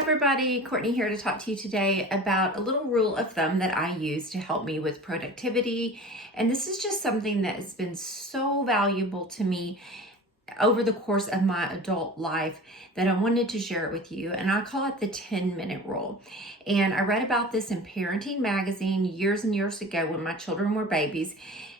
everybody, Courtney here to talk to you today about a little rule of thumb that I use to help me with productivity. And this is just something that has been so valuable to me over the course of my adult life that I wanted to share it with you. And I call it the 10-minute rule. And I read about this in Parenting Magazine years and years ago when my children were babies.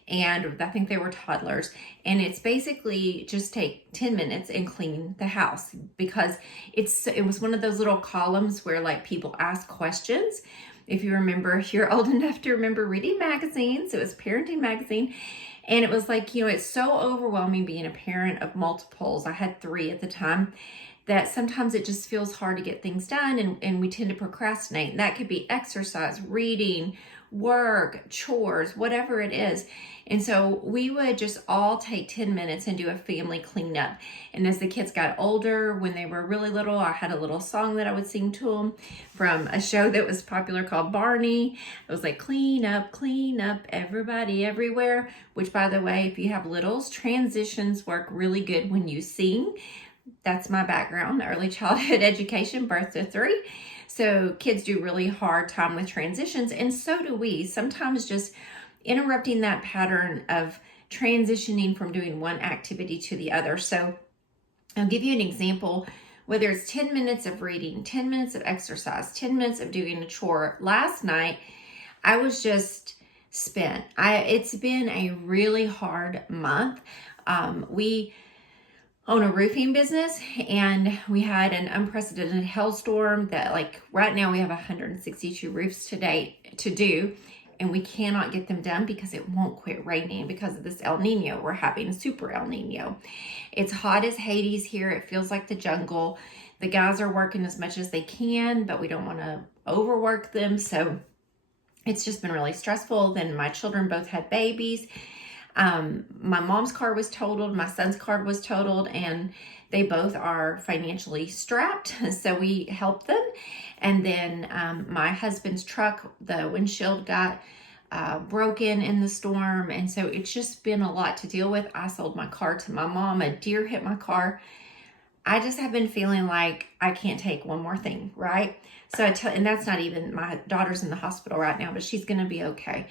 And I think they were toddlers. And it's basically just take 10 minutes and clean the house, because it was one of those little columns where like people ask questions. If you remember, if you're old enough to remember reading magazines, it was Parenting Magazine. And it was like, it's so overwhelming being a parent of multiples. I had 3 at the time, that sometimes it just feels hard to get things done, and we tend to procrastinate. And that could be exercise, reading, work, chores, whatever it is. And so we would just all take 10 minutes and do a family cleanup. And as the kids got older, when they were really little, I had a little song that I would sing to them from a show that was popular called Barney. It was like, clean up, everybody everywhere. Which, by the way, if you have littles, transitions work really good when you sing. That's my background, early childhood education, birth to 3. So kids do really hard time with transitions, and so do we. Sometimes just interrupting that pattern of transitioning from doing one activity to the other. So I'll give you an example, whether it's 10 minutes of reading, 10 minutes of exercise, 10 minutes of doing a chore. Last night, I was just spent. It's been a really hard month. We own a roofing business, and we had an unprecedented hailstorm that, like, right now we have 162 roofs today to do, and we cannot get them done because it won't quit raining because of this El Nino. We're having a super El Nino. It's hot as Hades here. It feels like the jungle. The guys are working as much as they can, but we don't want to overwork them. So it's just been really stressful. Then my children both had babies. My mom's car was totaled, my son's car was totaled, and they both are financially strapped. So we helped them. And then my husband's truck, the windshield got broken in the storm. And so it's just been a lot to deal with. I sold my car to my mom. A deer hit my car. I just have been feeling like I can't take one more thing, right? So and that's not even, my daughter's in the hospital right now, but she's going to be okay.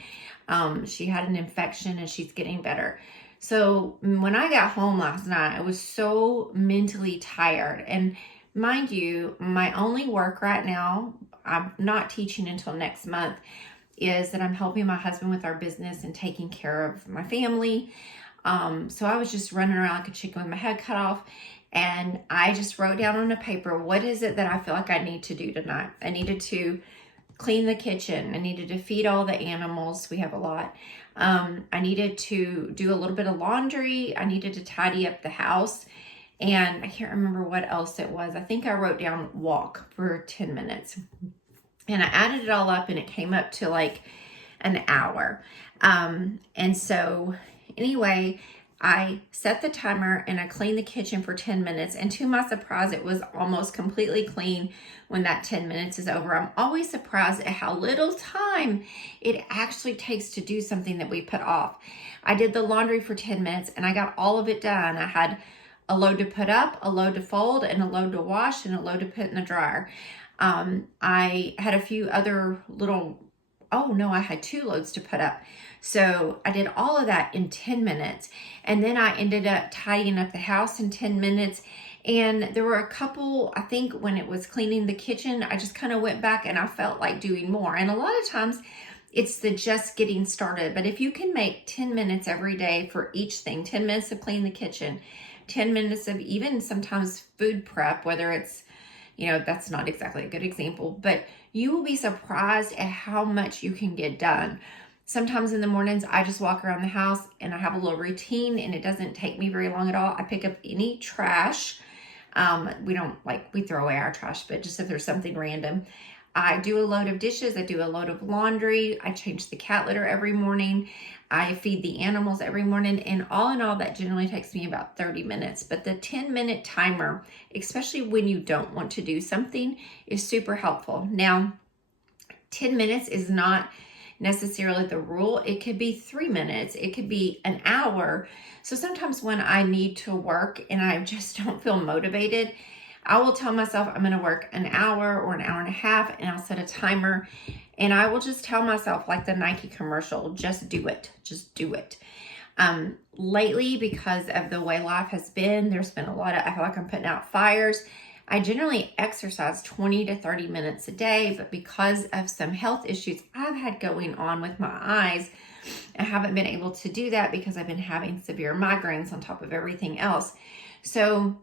She had an infection and she's getting better. So when I got home last night, I was so mentally tired. And mind you, my only work right now, I'm not teaching until next month, is that I'm helping my husband with our business and taking care of my family. So I was just running around like a chicken with my head cut off. And I just wrote down on a paper, what is it that I feel like I need to do tonight? I needed to clean the kitchen. I needed to feed all the animals. We have a lot. I needed to do a little bit of laundry. I needed to tidy up the house. And I can't remember what else it was. I think I wrote down walk for 10 minutes. And I added it all up and it came up to like an hour. And so anyway, I set the timer and I cleaned the kitchen for 10 minutes. And to my surprise, it was almost completely clean when that 10 minutes is over. I'm always surprised at how little time it actually takes to do something that we put off. I did the laundry for 10 minutes and I got all of it done. I had a load to put up, a load to fold, and a load to wash, and a load to put in the dryer. I had a few other I had 2 loads to put up. So I did all of that in 10 minutes. And then I ended up tidying up the house in 10 minutes. And there were a couple, I think when it was cleaning the kitchen, I just kind of went back and I felt like doing more. And a lot of times it's the just getting started. But if you can make 10 minutes every day for each thing, 10 minutes to clean the kitchen, 10 minutes of even sometimes food prep, whether it's, that's not exactly a good example, but you will be surprised at how much you can get done. Sometimes in the mornings, I just walk around the house and I have a little routine and it doesn't take me very long at all. I pick up any trash. We throw away our trash, but just if there's something random. I do a load of dishes. I do a load of laundry. I change the cat litter every morning. I feed the animals every morning. And all in all, that generally takes me about 30 minutes. But the 10-minute timer, especially when you don't want to do something, is super helpful. Now, 10 minutes is not necessarily the rule. It could be 3 minutes. It could be an hour. So sometimes when I need to work and I just don't feel motivated, I will tell myself I'm going to work an hour or an hour and a half, and I'll set a timer, and I will just tell myself, like the Nike commercial, just do it. Just do it. Lately, because of the way life has been, there's been a lot of, I feel like I'm putting out fires. I generally exercise 20 to 30 minutes a day, but because of some health issues I've had going on with my eyes, I haven't been able to do that because I've been having severe migraines on top of everything else. So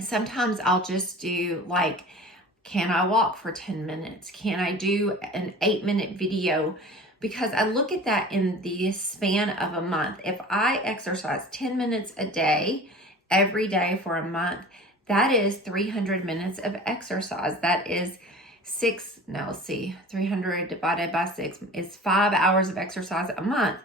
sometimes I'll just do like, can I walk for 10 minutes? Can I do an 8-minute video? Because I look at that in the span of a month. If I exercise 10 minutes a day, every day for a month, that is 300 minutes of exercise. That is 300 divided by 6 is 5 hours of exercise a month.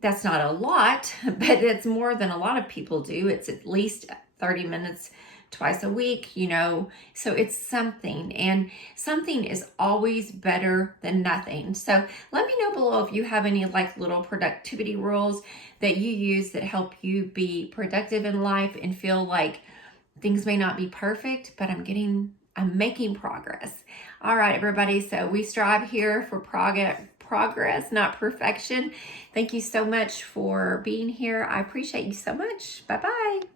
That's not a lot, but it's more than a lot of people do. It's at least 30 minutes twice a week, you know, so it's something, and something is always better than nothing. So let me know below if you have any like little productivity rules that you use that help you be productive in life and feel like things may not be perfect, but I'm making progress. All right, everybody. So we strive here for progress, not perfection. Thank you so much for being here. I appreciate you so much. Bye-bye.